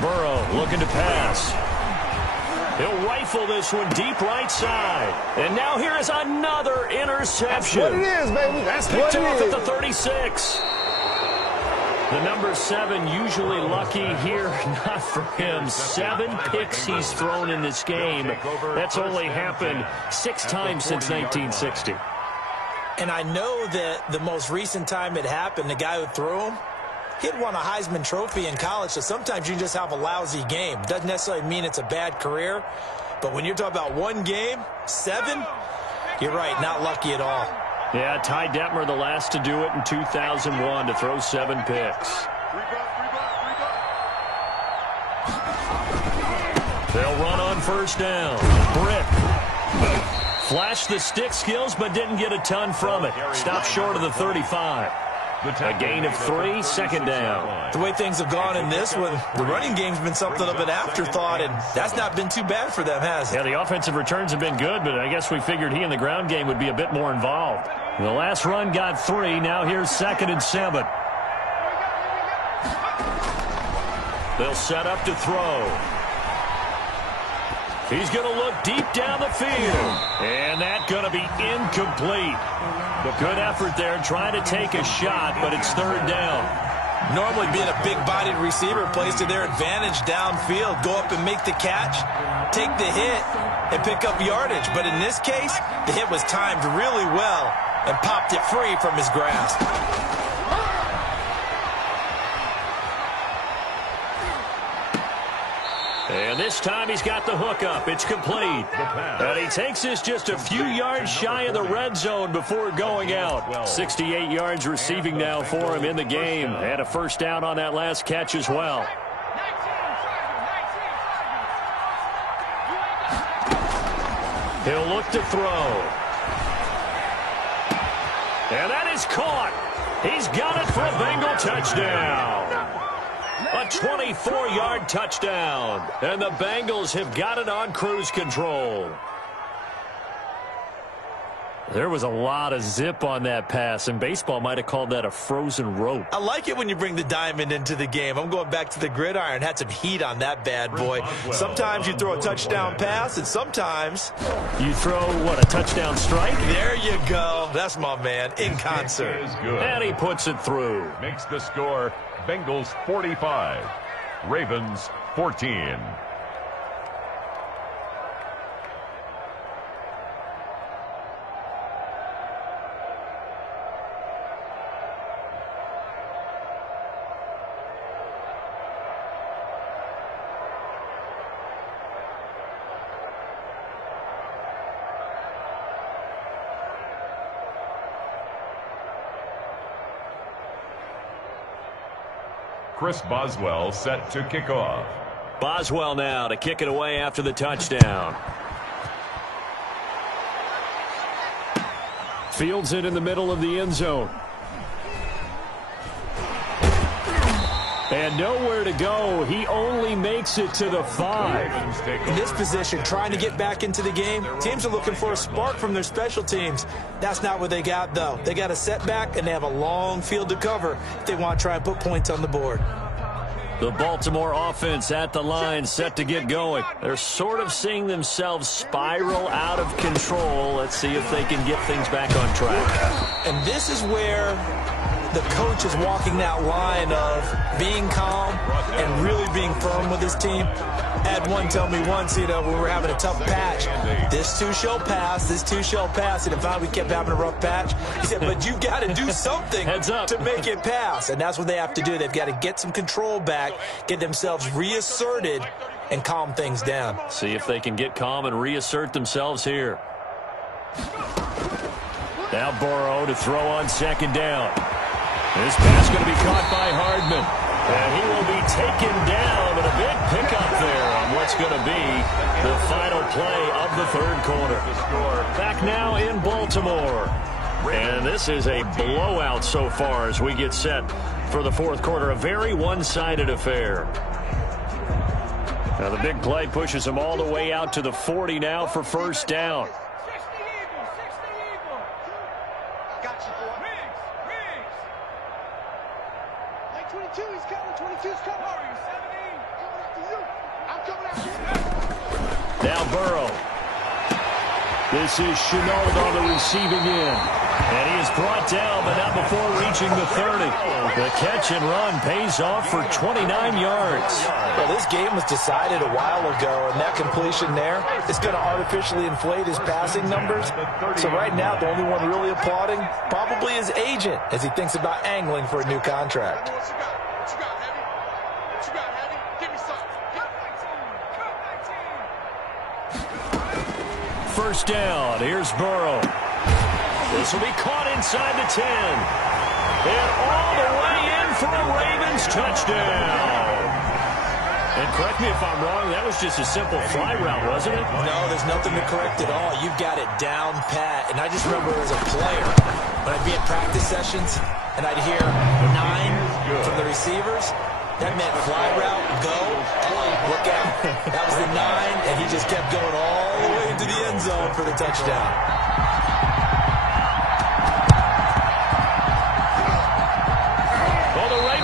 Burrow looking to pass. He'll rifle this one deep right side. And now here is another interception. That's what it is, baby. That's Picked what it off is. at the 36. The number 7 usually lucky here. Not for him. 7 picks he's thrown in this game. That's only happened 6 times since 1960. And I know that the most recent time it happened, the guy who threw him, he'd won a Heisman Trophy in college, so sometimes you just have a lousy game. Doesn't necessarily mean it's a bad career, but when you're talking about one game, 7, you're right, not lucky at all. Yeah, Ty Detmer the last to do it in 2001 to throw 7 picks. They'll run on first down. Britt flashed the stick skills but didn't get a ton from it. Stopped short of the 35. A gain of 3, 2nd down. The way things have gone in this one, the running game's been something of an afterthought, and that's not been too bad for them, has it? Yeah, the offensive returns have been good, but I guess we figured he in the ground game would be a bit more involved. The last run got 3. Now here's 2nd and 7. They'll set up to throw. He's going to look deep down the field. And that's going to be incomplete. Good effort there trying to take a shot, but it's 3rd down. Normally being a big-bodied receiver plays to their advantage downfield. Go up and make the catch, take the hit, and pick up yardage. But in this case, the hit was timed really well and popped it free from his grasp. And this time he's got the hook up. It's complete. And he takes this just a few yards shy of the red zone before going out. 68 yards receiving now for him in the game. And a first down on that last catch as well. He'll look to throw. And that is caught. He's got it for a Bengal touchdown. A 24-yard touchdown. And the Bengals have got it on cruise control. There was a lot of zip on that pass, and baseball might have called that a frozen rope. I like it when you bring the diamond into the game. I'm going back to the gridiron. Had some heat on that bad boy. Sometimes you throw a touchdown pass, and sometimes you throw, what, a touchdown strike? There you go. That's my man, in concert. And he puts it through. Makes the score Bengals 45, Ravens 14. Chris Boswell set to kick off. Boswell now to kick it away after the touchdown. Fields it in the middle of the end zone. And nowhere to go. He only makes it to the 5. In this position, trying to get back into the game, teams are looking for a spark from their special teams. That's not what they got, though. They got a setback, and they have a long field to cover if they want to try and put points on the board. The Baltimore offense at the line, set to get going. They're sort of seeing themselves spiral out of control. Let's see if they can get things back on track. And this is where the coach is walking that line of being calm and really being firm with his team. I had one tell me once, when we were having a tough patch, this too shall pass, this too shall pass. And finally we kept having a rough patch. He said, but you got to do something to make it pass. And that's what they have to do. They've got to get some control back, get themselves reasserted, and calm things down. See if they can get calm and reassert themselves here. Now Burrow to throw on 2nd down. This pass going to be caught by Hardman. And he will be taken down, but a big pickup there on what's going to be the final play of the 3rd quarter. Back now in Baltimore. And this is a blowout so far as we get set for the fourth quarter. A very one-sided affair. Now the big play pushes them all the way out to the 40 now for first down. Now Burrow. This is Shenault on the receiving end. And he is brought down, but not before reaching the 30. The catch and run pays off for 29 yards. Well, this game was decided a while ago, and that completion there is going to artificially inflate his passing numbers. So right now, the only one really applauding probably his agent as he thinks about angling for a new contract. First down. Here's Burrow. This will be caught inside the 10. And all the way in for a Ravens touchdown. And correct me if I'm wrong, that was just a simple fly route, wasn't it? No, there's nothing to correct at all. You've got it down pat. And I just remember as a player, when I'd be at practice sessions and I'd hear 9 from the receivers, that meant fly route, go, look out. That was the 9, and he just kept going all the way into the end zone for the touchdown.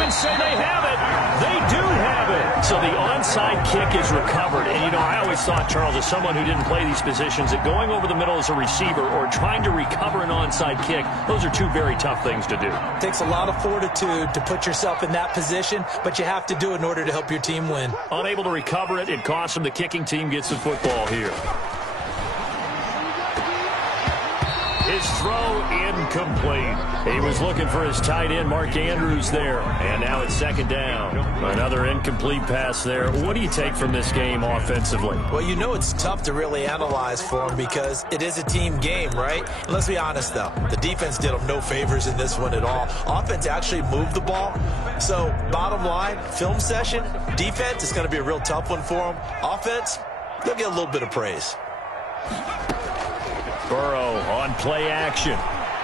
Say they have it. They do have it. So the onside kick is recovered. And, you know, I always thought, Charles, as someone who didn't play these positions, that going over the middle as a receiver or trying to recover an onside kick, those are two very tough things to do. It takes a lot of fortitude to put yourself in that position, but you have to do it in order to help your team win. Unable to recover it, it costs them. The kicking team gets the football here. His throw incomplete. He was looking for his tight end, Mark Andrews, there. And now it's second down. Another incomplete pass there. What do you take from this game offensively? Well, you know it's tough to really analyze for him because it is a team game, right? And let's be honest, though. The defense did him no favors in this one at all. Offense actually moved the ball. So, bottom line, film session, defense is going to be a real tough one for him. Offense, they'll get a little bit of praise. Burrow on play action,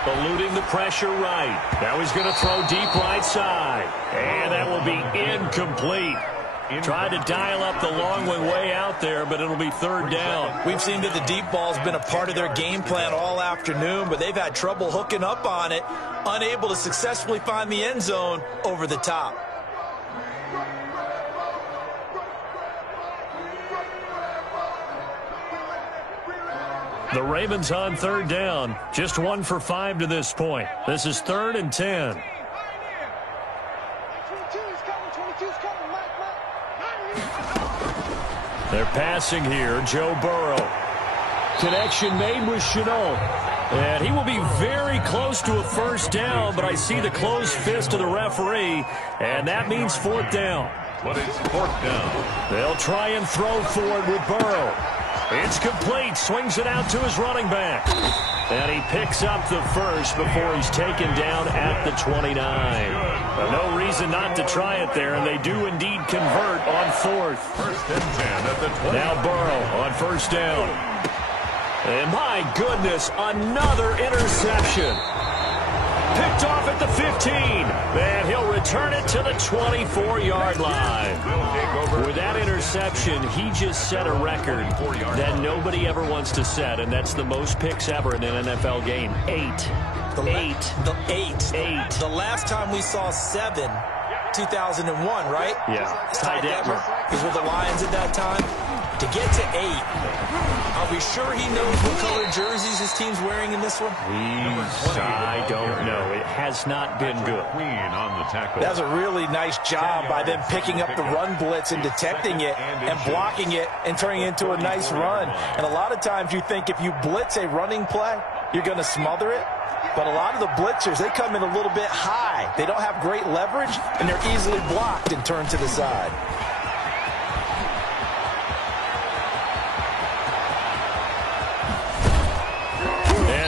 eluding the pressure right. Now he's going to throw deep right side, and that will be incomplete. Tried to dial up the long one way out there, but it'll be third down. We've seen that the deep ball's been a part of their game plan all afternoon, but they've had trouble hooking up on it, unable to successfully find the end zone over the top. The Ravens on third down. Just 1 for 5 to this point. This is 3rd and 10. They're passing here. Joe Burrow. Connection made with Shenault. And he will be very close to a first down, but I see the closed fist of the referee, and that means 4th down. But it's 4th down. They'll try and throw forward with Burrow. It's complete. Swings it out to his running back. And he picks up the first before he's taken down at the 29. But no reason not to try it there, and they do indeed convert on 4th. 1st and 10 at the 20. Now Burrow on first down. And my goodness, another interception. Picked off at the 15. And he'll return it to the 24-yard line. With that interception, he just set a record that nobody ever wants to set, and that's the most picks ever in an NFL game. 8. The last time we saw 7, 2001, right? Yeah. Ty Detmer. He was with the Lions at that time. To get to 8, are we sure he knows what color jerseys his team's wearing in this one? I don't know. It has not been good. Queen on the tackle. That was a really nice job by them picking up the run blitz and detecting it and blocking it and turning it into a nice run. And a lot of times you think if you blitz a running play, you're going to smother it. But a lot of the blitzers, they come in a little bit high. They don't have great leverage, and they're easily blocked and turned to the side.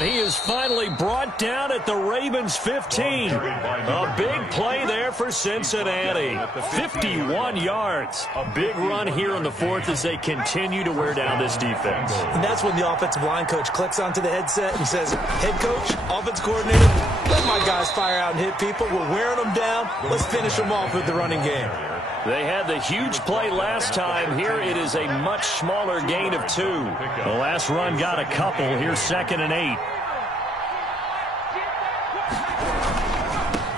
He is finally brought down at the Ravens 15. A big play there for Cincinnati. 51 yards. A big run here in the 4th as they continue to wear down this defense. And that's when the offensive line coach clicks onto the headset and says, head coach, offense coordinator, let my guys fire out and hit people. We're wearing them down. Let's finish them off with the running game. They had the huge play last time. Here it is a much smaller gain of 2. The last run got a couple. Here's 2nd and 8.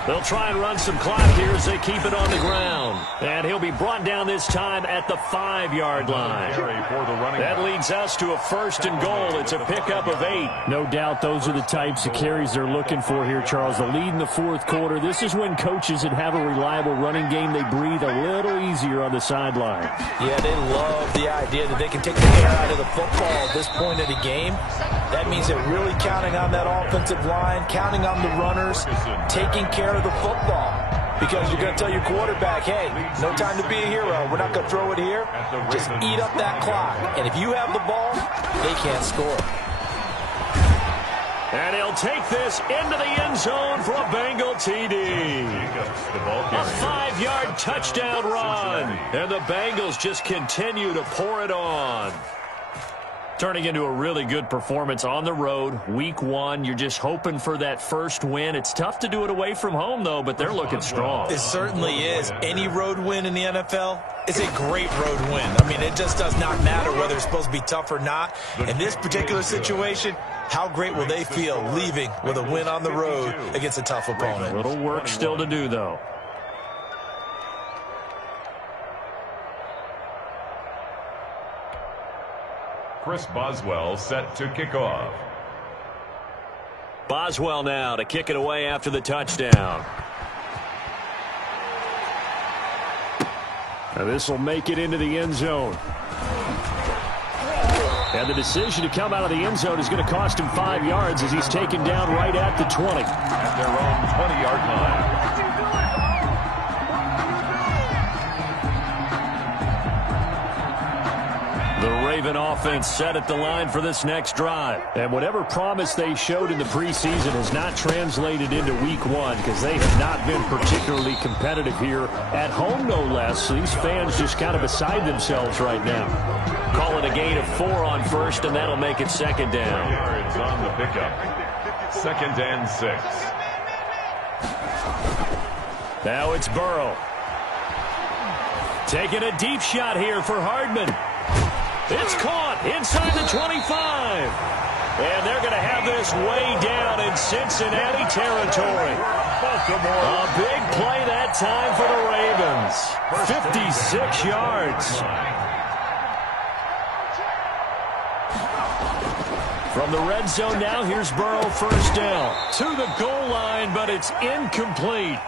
They'll try and run some clock here as they keep it on the ground. And he'll be brought down this time at the 5-yard line. That leads us to a 1st and goal. It's a pickup of 8. No doubt those are the types of carries they're looking for here, Charles. The lead in the 4th quarter. This is when coaches that have a reliable running game, they breathe a little easier on the sideline. Yeah, they love the idea that they can take the air out of the football at this point of the game. That means they're really counting on that offensive line, counting on the runners, taking care of the football. Because you're going to tell your quarterback, hey, no time to be a hero. We're not going to throw it here. Just eat up that clock. And if you have the ball, they can't score. And he'll take this into the end zone for a Bengal TD. A 5-yard touchdown run. And the Bengals just continue to pour it on. Turning into a really good performance on the road. Week 1, you're just hoping for that first win. It's tough to do it away from home, though, but they're looking strong. It certainly is. Any road win in the NFL is a great road win. I mean, it just does not matter whether it's supposed to be tough or not. In this particular situation, how great will they feel leaving with a win on the road against a tough opponent? A little work still to do, though. Chris Boswell set to kick off. Boswell now to kick it away after the touchdown. Now this will make it into the end zone. And the decision to come out of the end zone is going to cost him 5 yards as he's taken down right at the 20. At their own 20-yard line. The Raven offense set at the line for this next drive. And whatever promise they showed in the preseason has not translated into week 1 because they have not been particularly competitive here at home, no less. These fans just kind of beside themselves right now. Call it a gain of 4 on first, and that'll make it 2nd down. Yards on the pickup. 2nd and 6. Now it's Burrow. Taking a deep shot here for Hardman. It's caught inside the 25. And they're going to have this way down in Cincinnati territory. A big play that time for the Ravens. 56 yards. From the red zone now, here's Burrow, 1st down. To the goal line, but it's incomplete.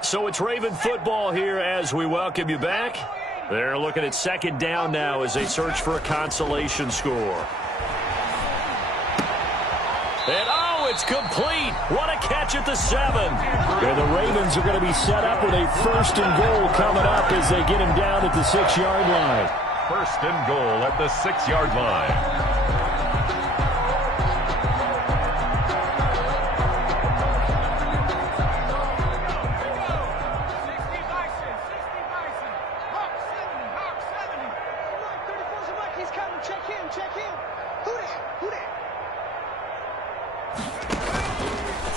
So it's Raven football here as we welcome you back. They're looking at 2nd down now as they search for a consolation score. And oh, it's complete. What a catch at the 7. And the Ravens are going to be set up with a 1st and goal coming up as they get him down at the 6-yard line. 1st and goal at the 6-yard line.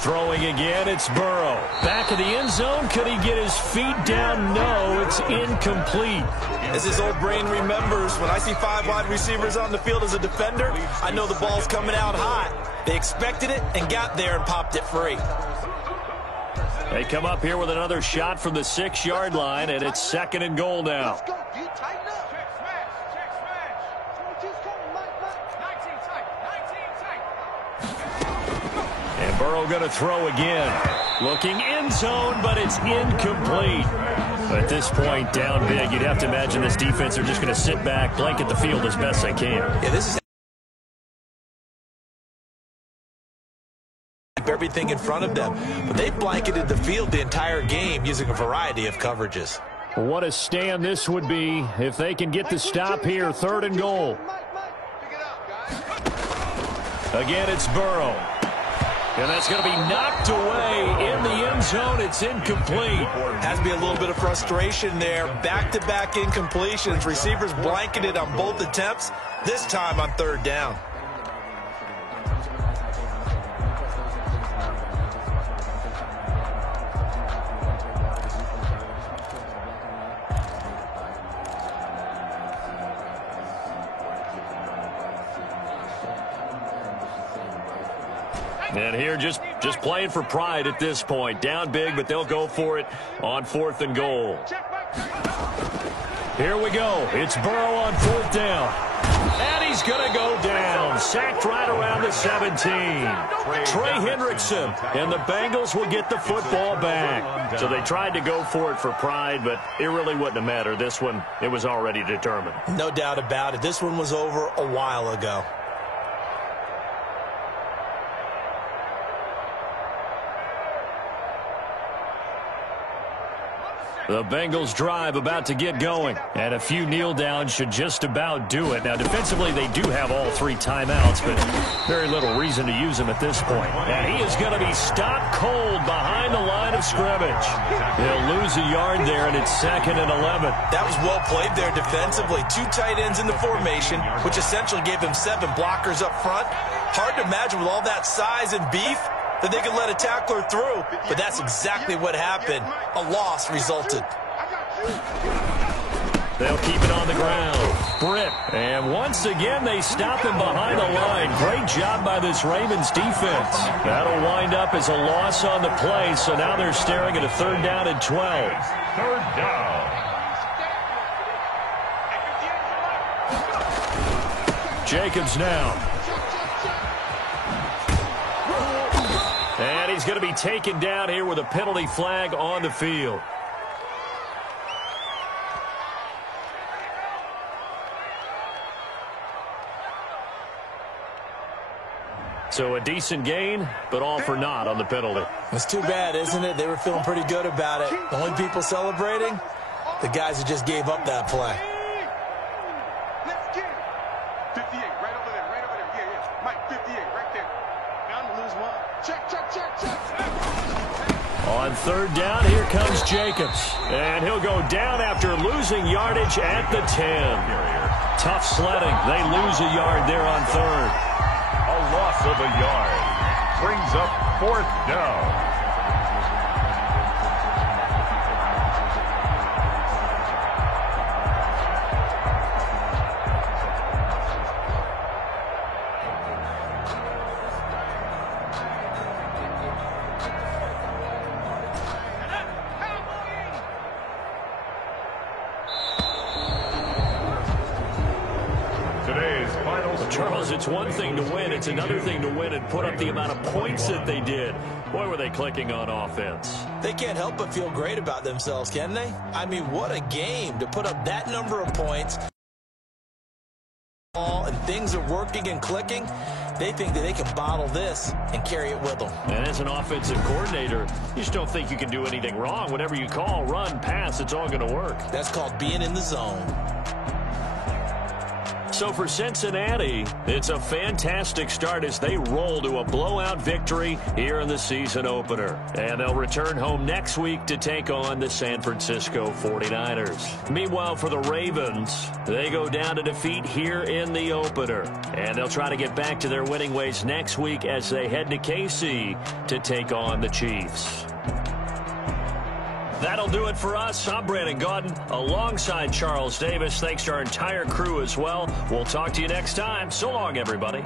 Throwing again, it's Burrow. Back of the end zone. Could he get his feet down? No, it's incomplete. As his old brain remembers, when I see 5 wide receivers on the field as a defender, I know the ball's coming out hot. They expected it and got there and popped it free. They come up here with another shot from the 6-yard line, and it's 2nd and goal now. Let's go. You tighten up. Check smash. Check smash. 22's coming, Mike. 19 tight. 19 tight. And Burrow going to throw again. Looking end zone, but it's incomplete. At this point, down big, you'd have to imagine this defense are just going to sit back, blanket the field as best they can. Yeah, this is everything in front of them. But they blanketed the field the entire game using a variety of coverages. What a stand this would be if they can get the stop here. 3rd and goal. Again, it's Burrow. And that's going to be knocked away in the end end zone. It's incomplete. Has to be a little bit of frustration there. Back-to-back incompletions. Receivers blanketed on both attempts, this time on third down. And here just playing for pride at this point. Down big, but they'll go for it on 4th and goal. Here we go. It's Burrow on 4th down. And he's going to go down. Sacked right around the 17. Trey Hendrickson. And the Bengals will get the football back. So they tried to go for it for pride, but it really wouldn't have mattered. This one, it was already determined. No doubt about it. This one was over a while ago. The Bengals drive about to get going, and a few kneel downs should just about do it. Now, defensively, they do have all 3 timeouts, but very little reason to use them at this point. And he is going to be stopped cold behind the line of scrimmage. He'll lose a yard there, and it's 2nd and 11. That was well played there defensively. 2 tight ends in the formation, which essentially gave him 7 blockers up front. Hard to imagine with all that size and beef that they could let a tackler through, but that's exactly what happened. A loss resulted. They'll keep it on the ground. Britt. And once again, they stop him behind the line. Great job by this Ravens defense. That'll wind up as a loss on the play, so now they're staring at a 3rd down and 12. 3rd down. Jacobs now. And he's going to be taken down here with a penalty flag on the field. So a decent gain, but all for naught on the penalty. It's too bad, isn't it? They were feeling pretty good about it. The only people celebrating, the guys who just gave up that play. Let's get it. 58, right over there, right over there. Yeah. Mike, 58, right there. I'm going to lose one. Check. On 3rd down, here comes Jacobs. And he'll go down after losing yardage at the 10. Tough sledding. They lose a yard there on 3rd. A loss of a yard brings up 4th down. Charles, it's one thing to win. It's another thing to win and put up the amount of points that they did. Boy, were they clicking on offense. They can't help but feel great about themselves, can they? I mean, what a game to put up that number of points. And things are working and clicking. They think that they can bottle this and carry it with them. And as an offensive coordinator, you just don't think you can do anything wrong. Whatever you call, run, pass, it's all going to work. That's called being in the zone. So for Cincinnati, it's a fantastic start as they roll to a blowout victory here in the season opener. And they'll return home next week to take on the San Francisco 49ers. Meanwhile, for the Ravens, they go down to defeat here in the opener. And they'll try to get back to their winning ways next week as they head to KC to take on the Chiefs. That'll do it for us. I'm Brandon Gaudin alongside Charles Davis. Thanks to our entire crew as well. We'll talk to you next time. So long, everybody.